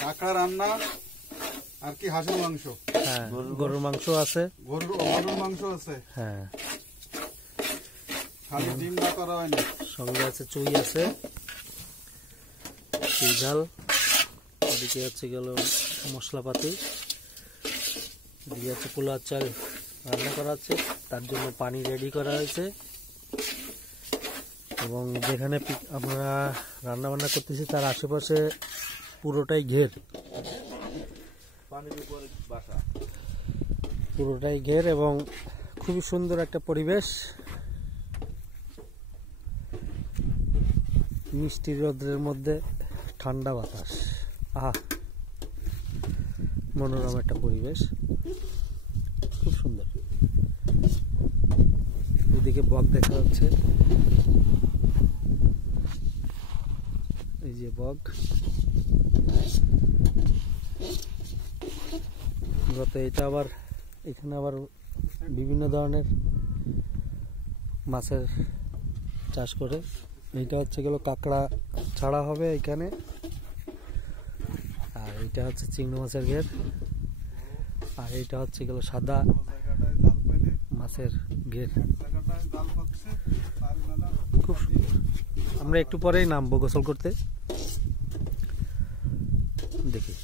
কাঁকড়া রান্না আর কি হাঁসের মাংস। হ্যাঁ, গরুর মাংস আছে। গরুর মাংস আছে। হ্যাঁ, খালি ডিম না করা হয় না। সঙ্গে আছে চুই আছে, চুই ঝাল। এদিকে হচ্ছে গেল মশলাপাতি। এদিকে হচ্ছে পোলাও চাল রান্না করা আছে, তার জন্য পানি রেডি করা হয়েছে। এবং যেখানে আমরা রান্না বান্না করতেছি তার আশেপাশে পুরোটাই ঘের, পুরোটাই ঘের এবং খুবই সুন্দর একটা পরিবেশ। মিষ্টি রোদের মধ্যে ঠান্ডা বাতাস, আহা, মনোরম একটা পরিবেশ, খুব সুন্দর। এদিকে বক দেখা যাচ্ছে, এই যে বক। এটা আবার এখানে আবার বিভিন্ন ধরনের মাছের চাষ করে। এইটা হচ্ছে গেল কাঁকড়া ছাড়া হবে এখানে, আর এইটা হচ্ছে চিংড়ি মাছের ঘের, আর এইটা হচ্ছে গেল সাদা মাছের ঘের। খুব সুন্দর। আমরা একটু পরেই নামবো গোসল করতে, দেখি।